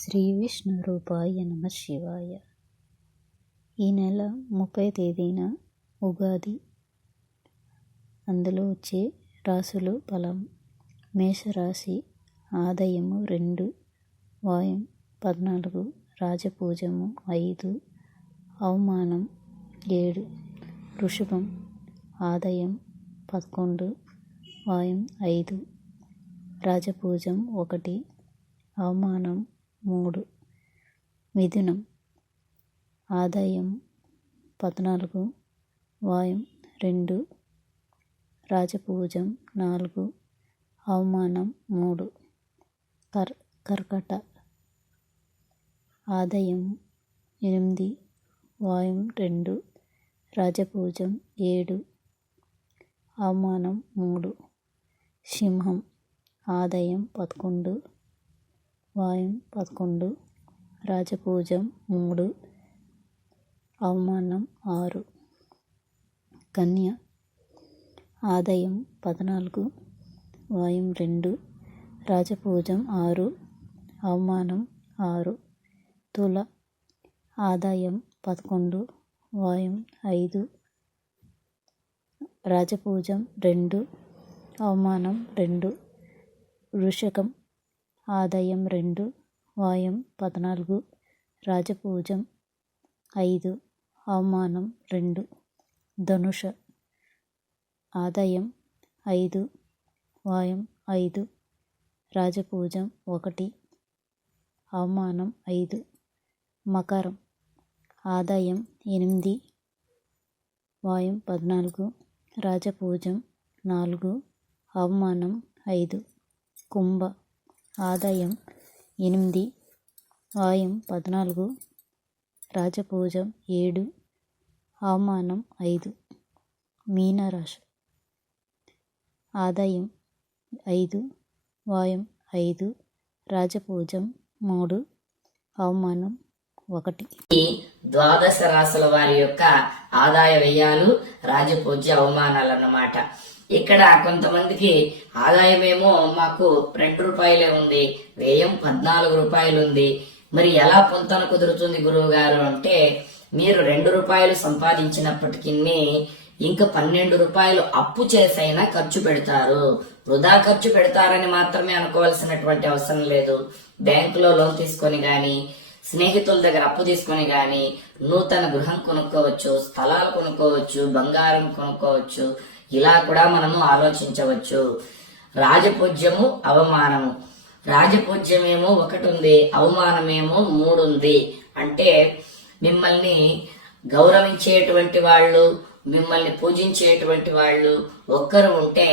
శ్రీ విష్ణు రూపాయ నమ శివాయ. ఈ నెల 30 తేదీన ఉగాది. అందులో వచ్చే రాసులు ఫలం. మేషరాశి ఆదాయము 2, వాయం 14, రాజపూజము 5, అవమానం 7. వృషభం ఆదాయం 11, వాయం 5, రాజపూజం 1, అవమానం 3. మిథునం ఆదాయం 14, వాయం 2, రాజపూజం 4, అవమానం 3. కర్కట ఆదాయం 8, వాయం 2, రాజపూజం 7, అవమానం 3. సింహం ఆదాయం 11, వాయం 11, రాజపూజం 3, అవమానం 6. కన్య ఆదాయం 14, వాయం 2, రాజపూజం 6, అవమానం 6. తుల ఆదాయం 11, వాయం 5, రాజపూజం 2, అవమానం 2. వృషకం ఆదాయం 2, వాయం 14, రాజపూజం 5, అవమానం 2. ధనుష ఆదాయం 5, వాయం 5, రాజపూజం 1, అవమానం 5. మకరం ఆదాయం 8, వాయం 14, రాజపూజం 4, అవమానం 5. కుంభ ఆదాయం 8, వాయం 14, రాజపూజం 7, అవమానం 5. మీనరాశి ఆదాయం 5, వాయం 5, రాజపూజం 3, అవమానం 1. ఈ ద్వాదశ రాశుల వారి యొక్క ఆదాయ వ్యయాలు, రాజపూజ్య అవమానాలు అన్నమాట. ఇక్కడ కొంతమందికి ఆదాయమేమో మాకు 2 రూపాయలే ఉంది, వ్యయం 14 రూపాయలు ఉంది. మరి ఎలా పొంతన కుదురుతుంది గురువు గారు అంటే, మీరు 2 రూపాయలు సంపాదించినప్పటికీ ఇంకా 12 రూపాయలు అప్పు చేసైనా ఖర్చు పెడతారు. వృధా ఖర్చు పెడతారని మాత్రమే అనుకోవాల్సినటువంటి అవసరం లేదు. బ్యాంకులో లోన్ తీసుకొని గాని, స్నేహితుల దగ్గర అప్పు తీసుకొని గాని నూతన గృహం కొనుక్కోవచ్చు, స్థలాలు కొనుక్కోవచ్చు, బంగారం కొనుక్కోవచ్చు. ఇలా కూడా మనము ఆలోచించవచ్చు. రాజపూజ్యము, అవమానము. రాజపూజ్యమేమో 1 ఉంది, అవమానమేమో 3 ఉంది. అంటే మిమ్మల్ని గౌరవించేటువంటి వాళ్ళు, మిమ్మల్ని పూజించేటువంటి వాళ్ళు 1 ఉంటే,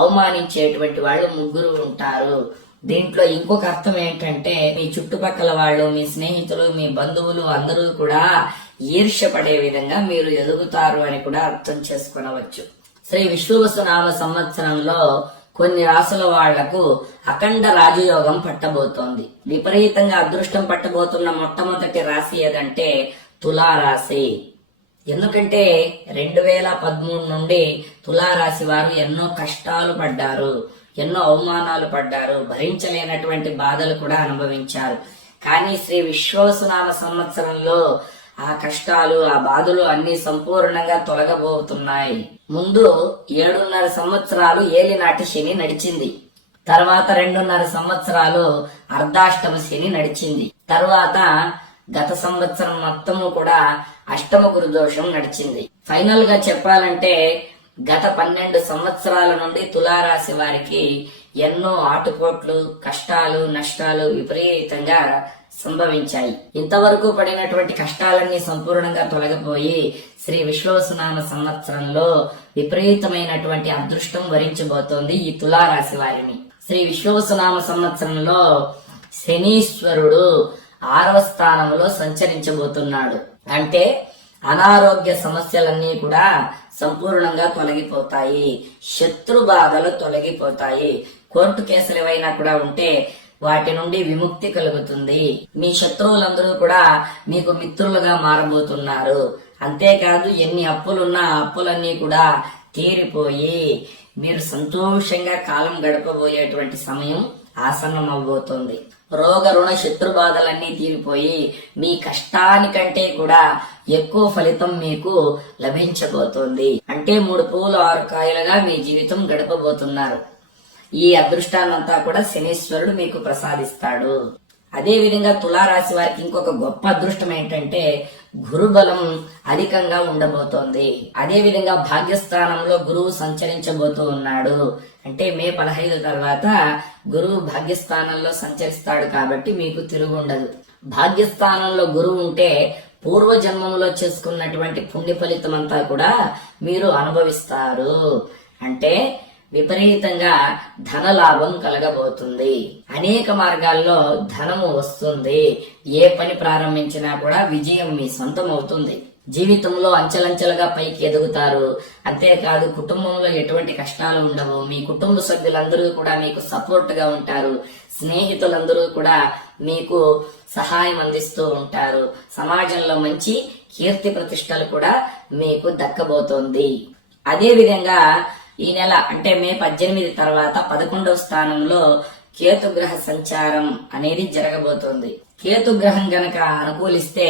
అవమానించేటువంటి వాళ్ళు 3 ఉంటారు. దీంట్లో ఇంకొక అర్థం ఏంటంటే, మీ చుట్టుపక్కల వాళ్ళు, మీ స్నేహితులు, మీ బంధువులు అందరూ కూడా ఈర్ష్యపడే విధంగా మీరు ఎదుగుతారు అని కూడా అర్థం చేసుకొనవచ్చు. శ్రీ విశ్వవసునామ సంవత్సరంలో కొన్ని రాసుల వాళ్లకు అఖండ రాజయోగం పట్టబోతోంది. విపరీతంగా అదృష్టం పట్టబోతున్న మొట్టమొదటి రాశి ఏదంటే తులారాశి. ఎందుకంటే 2013 నుండి తులారాశి వారు ఎన్నో కష్టాలు పడ్డారు, ఎన్నో అవమానాలు పడ్డారు, భరించలేనటువంటి బాధలు కూడా అనుభవించారు. కానీ శ్రీ విశ్వవసునామ సంవత్సరంలో ఆ కష్టాలు, ఆ బాధలు అన్ని సంపూర్ణంగా తొలగబోతున్నాయి. ముందు 7.5 సంవత్సరాలు ఏలినాటి శని నడిచింది. తర్వాత 2.5 సంవత్సరాలు అర్ధాష్టమ శని నడిచింది. తర్వాత గత సంవత్సరం మొత్తము కూడా అష్టమ గురుదోషం నడిచింది. ఫైనల్ గా చెప్పాలంటే గత 12 సంవత్సరాల నుండి తులారాశి వారికి ఎన్నో ఆటుపోట్లు, కష్టాలు, నష్టాలు విపరీతంగా సంభవించాయి. ఇంతవరకు పడినటువంటి కష్టాలన్నీ సంపూర్ణంగా తొలగిపోయి శ్రీ విశ్వవసునామ సంవత్సరంలో విపరీతమైనటువంటి అదృష్టం వరించబోతోంది ఈ తులారాశి వారిని. శ్రీ విశ్వవసునామ సంవత్సరంలో శనీశ్వరుడు 6వ స్థానంలో సంచరించబోతున్నాడు. అంటే అనారోగ్య సమస్యలన్నీ కూడా సంపూర్ణంగా తొలగిపోతాయి, శత్రు బాధలు తొలగిపోతాయి. కోర్టు కేసులు ఏవైనా కూడా ఉంటే వాటి నుండి విముక్తి కలుగుతుంది. మీ శత్రువులందరూ కూడా మీకు మిత్రులుగా మారబోతున్నారు. అంతేకాదు ఎన్ని అప్పులున్నా అప్పులన్నీ కూడా తీరిపోయి మీరు సంతోషంగా కాలం గడపబోయేటువంటి సమయం ఆసన్నం అవబోతోంది. రోగ రుణ శత్రు బాధలన్నీ తీరిపోయి మీ కష్టానికంటే కూడా ఎక్కువ ఫలితం మీకు లభించబోతోంది. అంటే 3 పువ్వులు 6 కాయలుగా మీ జీవితం గడపబోతున్నారు. ఈ అదృష్టాన్నంతా కూడా శనీశ్వరుడు మీకు ప్రసాదిస్తాడు. అదే విధంగా తులారాశి వారికి ఇంకొక గొప్ప అదృష్టం ఏంటంటే గురుబలం అధికంగా ఉండబోతోంది. అదే విధంగా భాగ్యస్థానంలో గురువు సంచరించబోతూ ఉన్నాడు. అంటే మే 15 తర్వాత గురువు భాగ్యస్థానంలో సంచరిస్తాడు కాబట్టి మీకు తిరుగుండదు. భాగ్యస్థానంలో గురువు ఉంటే పూర్వ జన్మంలో చేసుకున్నటువంటి పుణ్య ఫలితం అంతా కూడా మీరు అనుభవిస్తారు. అంటే విపరీతంగా ధన లాభం కలగబోతుంది. అనేక మార్గాల్లో ధనము వస్తుంది. ఏ పని ప్రారంభించినా కూడా విజయం మీ సొంతం అవుతుంది. జీవితంలో అంచెలంచెలుగా పైకి ఎదుగుతారు. అంతేకాదు కుటుంబంలో ఎటువంటి కష్టాలు ఉండవు. మీ కుటుంబ సభ్యులందరూ కూడా మీకు సపోర్ట్ గా ఉంటారు. స్నేహితులందరూ కూడా మీకు సహాయం అందిస్తూ ఉంటారు. సమాజంలో మంచి కీర్తి ప్రతిష్టలు కూడా మీకు దక్కబోతోంది. అదే విధంగా ఈ నెల అంటే మే 18 తర్వాత 11వ స్థానంలో కేతుగ్రహ సంచారం అనేది జరగబోతోంది. కేతుగ్రహం గనక అనుకూలిస్తే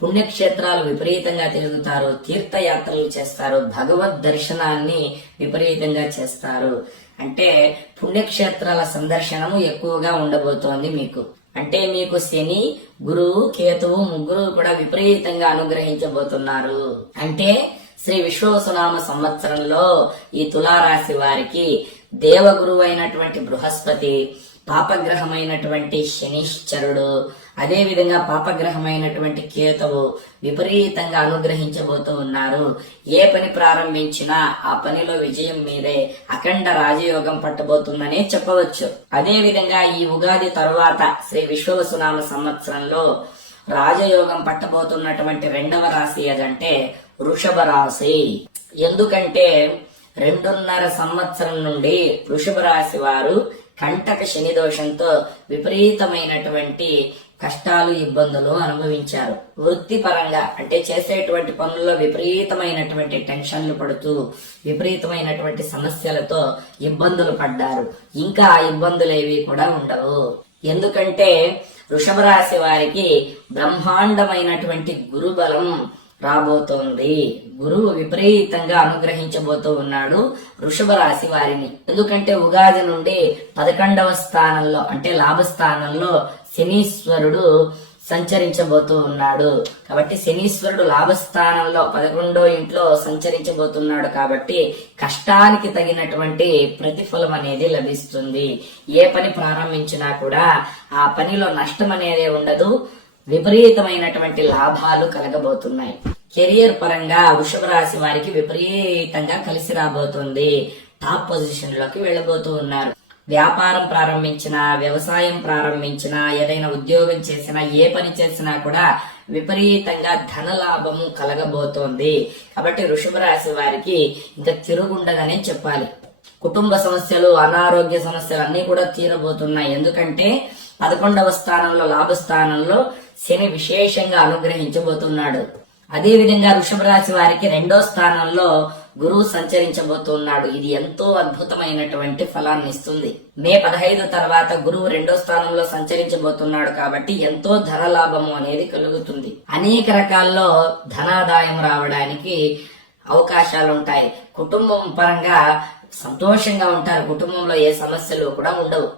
పుణ్యక్షేత్రాలు విపరీతంగా తిరుగుతారు, తీర్థయాత్రలు చేస్తారు, భగవద్ దర్శనాన్ని విపరీతంగా చేస్తారు. అంటే పుణ్యక్షేత్రాల సందర్శనము ఎక్కువగా ఉండబోతోంది మీకు. అంటే మీకు శని, గురువు, కేతువు ముగ్గురు కూడా విపరీతంగా అనుగ్రహించబోతున్నారు. అంటే శ్రీ విశ్వవసునామ సంవత్సరంలో ఈ తులారాశి వారికి దేవగురువు అయినటువంటి బృహస్పతి, పాపగ్రహమైనటువంటి శనీశ్వరుడు, అదే విధంగా పాపగ్రహమైనటువంటి కేతువు విపరీతంగా అనుగ్రహించబోతూ ఉన్నారు. ఏ పని ప్రారంభించినా ఆ పనిలో విజయం మీదే అఖండ రాజయోగం పట్టబోతుందనే చెప్పవచ్చు. అదే విధంగా ఈ ఉగాది తరువాత శ్రీ విశ్వవసునామ సంవత్సరంలో రాజయోగం పట్టబోతున్నటువంటి 2వ రాశి అదంటే వృషభ రాశి. ఎందుకంటే 2.5 సంవత్సరం నుండి వృషభ రాశి వారు కంటక శని దోషంతో విపరీతమైనటువంటి కష్టాలు, ఇబ్బందులు అనుభవించారు. వృత్తిపరంగా అంటే చేసేటువంటి పనుల్లో విపరీతమైనటువంటి టెన్షన్లు పడుతూ విపరీతమైనటువంటి సమస్యలతో ఇబ్బందులు పడ్డారు. ఇంకా ఆ ఇబ్బందులేవి కూడా ఉండవు. ఎందుకంటే వృషభ రాశి వారికి బ్రహ్మాండమైనటువంటి గురుబలం రాబోతోంది. గురువు విపరీతంగా అనుగ్రహించబోతూ ఉన్నాడు వృషభ రాశి వారిని. ఎందుకంటే ఉగాది నుండి 11వ స్థానంలో అంటే లాభస్థానంలో శనీశ్వరుడు సంచరించబోతూ ఉన్నాడు. కాబట్టి శనీశ్వరుడు లాభస్థానంలో 11వ ఇంట్లో సంచరించబోతున్నాడు. కాబట్టి కష్టానికి తగినటువంటి ప్రతిఫలం అనేది లభిస్తుంది. ఏ పని ప్రారంభించినా కూడా ఆ పనిలో నష్టం అనేది ఉండదు. విపరీతమైనటువంటి లాభాలు కలగబోతున్నాయి. కెరియర్ పరంగా వృషభ రాశి వారికి విపరీతంగా కలిసి రాబోతుంది. టాప్ పొజిషన్ లోకి వెళ్ళబోతూ ఉన్నారు. వ్యాపారం ప్రారంభించినా, వ్యవసాయం ప్రారంభించినా, ఏదైనా ఉద్యోగం చేసినా, ఏ పని చేసినా కూడా విపరీతంగా ధన లాభము కలగబోతోంది. కాబట్టి వృషభ రాశి వారికి ఇంకా తిరుగుండదనే చెప్పాలి. కుటుంబ సమస్యలు, అనారోగ్య సమస్యలు అన్ని కూడా తీరబోతున్నాయి. ఎందుకంటే 11వ స్థానంలో లాభస్థానంలో శని విశేషంగా అనుగ్రహించబోతున్నాడు. అదే విధంగా వృషభ రాశి వారికి 2వ స్థానంలో గురువు సంచరించబోతున్నాడు. ఇది ఎంతో అద్భుతమైనటువంటి ఫలాన్ని ఇస్తుంది. మే 15 తర్వాత గురువు 2వ స్థానంలో సంచరించబోతున్నాడు కాబట్టి ఎంతో ధన లాభము అనేది కలుగుతుంది. అనేక రకాల్లో ధనాదాయం రావడానికి అవకాశాలు ఉంటాయి. కుటుంబం పరంగా సంతోషంగా ఉంటారు. కుటుంబంలో ఏ సమస్యలు కూడా ఉండవు.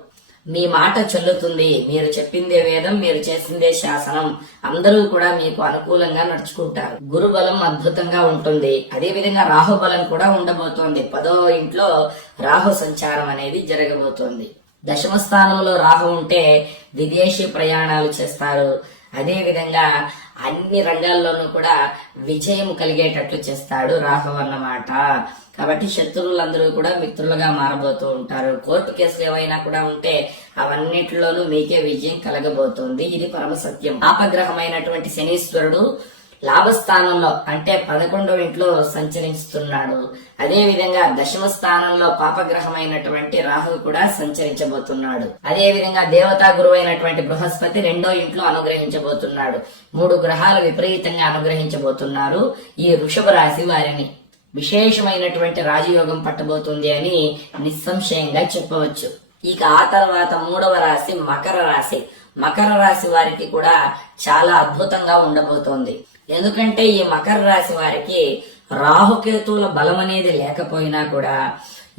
మీ మాట చెల్లుతుంది. మీరు చెప్పిందే వేదం, మీరు చేసిందే శాసనం. అందరూ కూడా మీకు అనుకూలంగా నడుచుకుంటారు. గురుబలం అద్భుతంగా ఉంటుంది. అదే విధంగా రాహుబలం కూడా ఉండబోతోంది. 10వ ఇంట్లో రాహు సంచారం అనేది జరగబోతోంది. 10వ స్థానంలో రాహు ఉంటే విదేశీ ప్రయాణాలు చేస్తారు. అదే విధంగా అన్ని రంగాల్లోనూ కూడా విజయం కలిగేటట్లు చేస్తాడు రాహు అన్నమాట. కాబట్టి శత్రువులందరూ కూడా మిత్రులుగా మారబోతూ ఉంటారు. కోర్టు కేసులు ఏవైనా కూడా ఉంటే అవన్నిటిలోనూ మీకే విజయం కలగబోతోంది. ఇది పరమ సత్యం. పాపగ్రహమైనటువంటి శనీశ్వరుడు లాభస్థానంలో అంటే 11వ ఇంట్లో సంచరిస్తున్నాడు. అదే విధంగా 10వ స్థానంలో పాపగ్రహమైనటువంటి రాహు కూడా సంచరించబోతున్నాడు. అదే విధంగా దేవతా గురువు అయినటువంటి బృహస్పతి 2వ ఇంట్లో అనుగ్రహించబోతున్నాడు. 3 గ్రహాలు విపరీతంగా అనుగ్రహించబోతున్నారు ఈ వృషభ రాశి వారిని. విశేషమైనటువంటి రాజయోగం పట్టబోతుంది అని నిస్సంశయంగా చెప్పవచ్చు. ఇక ఆ తర్వాత 3వ రాశి మకర రాశి. మకర రాశి వారికి కూడా చాలా అద్భుతంగా ఉండబోతోంది. ఎందుకంటే ఈ మకర రాశి వారికి రాహుకేతువుల బలం అనేది లేకపోయినా కూడా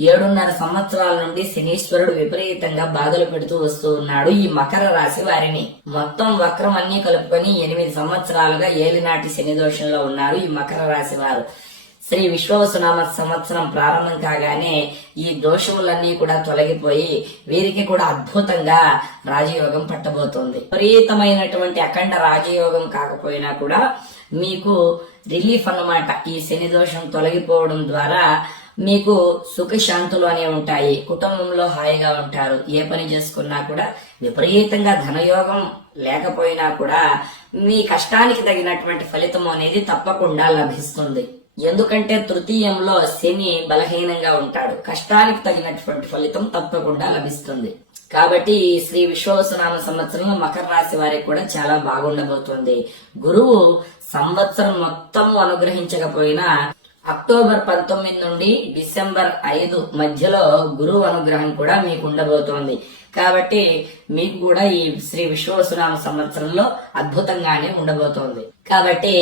7.5 సంవత్సరాల నుండి శనీశ్వరుడు విపరీతంగా బాధలు పెడుతూ వస్తూ ఉన్నాడు ఈ మకర రాశి వారిని. మొత్తం వక్రం అన్ని కలుపుకొని 8 సంవత్సరాలుగా ఏలినాటి శని దోషంలో ఉన్నారు ఈ మకర రాశి వారు. శ్రీ విశ్వవసునామ సంవత్సరం ప్రారంభం కాగానే ఈ దోషములన్నీ కూడా తొలగిపోయి వీరికి కూడా అద్భుతంగా రాజయోగం పట్టబోతోంది. విపరీతమైనటువంటి అఖండ రాజయోగం కాకపోయినా కూడా మీకు రిలీఫ్ అన్నమాట. ఈ శని దోషం తొలగిపోవడం ద్వారా మీకు సుఖశాంతులు అనేవి ఉంటాయి. కుటుంబంలో హాయిగా ఉంటారు. ఏ పని చేసుకున్నా కూడా విపరీతంగా ధనయోగం లేకపోయినా కూడా మీ కష్టానికి తగినటువంటి ఫలితం అనేది తప్పకుండా లభిస్తుంది. ఎందుకంటే తృతీయంలో శని బలహీనంగా ఉంటాడు. కష్టానికి తగినటువంటి ఫలితం తప్పకుండా లభిస్తుంది. కాబట్టి ఈ శ్రీ విశ్వవసునామ సంవత్సరంలో మకర రాశి వారికి కూడా చాలా బాగుండబోతుంది. గురువు సంవత్సరం మొత్తం అనుగ్రహించకపోయినా అక్టోబర్ 19 నుండి డిసెంబర్ 5 మధ్యలో గురువు అనుగ్రహం కూడా మీకు ఉండబోతోంది. కాబట్టి మీకు కూడా ఈ శ్రీ విశ్వవసునామ సంవత్సరంలో అద్భుతంగానే ఉండబోతోంది. కాబట్టి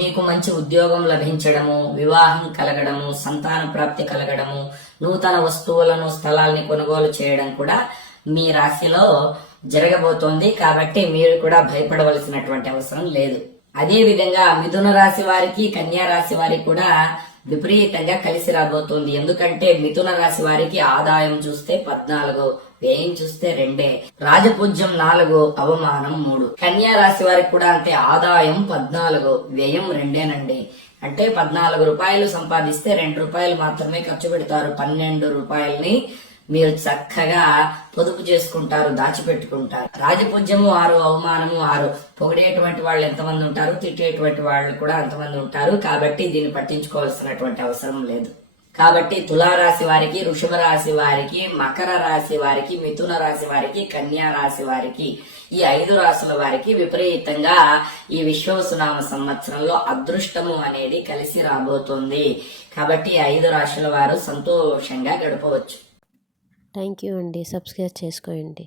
మీకు మంచి ఉద్యోగం లభించడము, వివాహం కలగడము, సంతాన ప్రాప్తి కలగడము, నూతన వస్తువులను స్థలాల్ని కొనుగోలు చేయడం కూడా మీ రాశిలో జరగబోతోంది. కాబట్టి మీరు కూడా భయపడవలసినటువంటి అవసరం లేదు. అదే విధంగా మిథున రాశి వారికి, కన్యా రాశి వారికి కూడా విపరీతంగా కలిసి రాబోతుంది. ఎందుకంటే మిథున రాశి వారికి ఆదాయం చూస్తే 14, వ్యయం చూస్తే 2, రాజపూజ్యం 4, అవమానం 3. కన్యా రాశి వారికి కూడా అంతే, ఆదాయం 14, వ్యయం 2నండి. అంటే 14 రూపాయలు సంపాదిస్తే 2 రూపాయలు మాత్రమే ఖర్చు పెడతారు. 12 రూపాయలని మీరు చక్కగా పొదుపు చేసుకుంటారు, దాచిపెట్టుకుంటారు. రాజపూజ్యము 6, అవమానము 6. పొగిడేటువంటి వాళ్ళు ఎంతమంది ఉంటారు, తిట్టేటువంటి వాళ్ళు కూడా అంతమంది ఉంటారు. కాబట్టి దీన్ని పట్టించుకోవాల్సినటువంటి అవసరం లేదు. కాబట్టి తులారాశి వారికి, వృషభ రాశి వారికి, మకర రాశి వారికి, మిథున రాశి వారికి, కన్యా రాశి వారికి, ఈ 5 రాశుల వారికి విపరీతంగా ఈ విశ్వవసునామ సంవత్సరంలో అదృష్టము అనేది కలిసి రాబోతుంది. కాబట్టి 5 రాశుల వారు సంతోషంగా గడపవచ్చు. థ్యాంక్ యూ అండి. సబ్స్క్రైబ్ చేసుకోండి.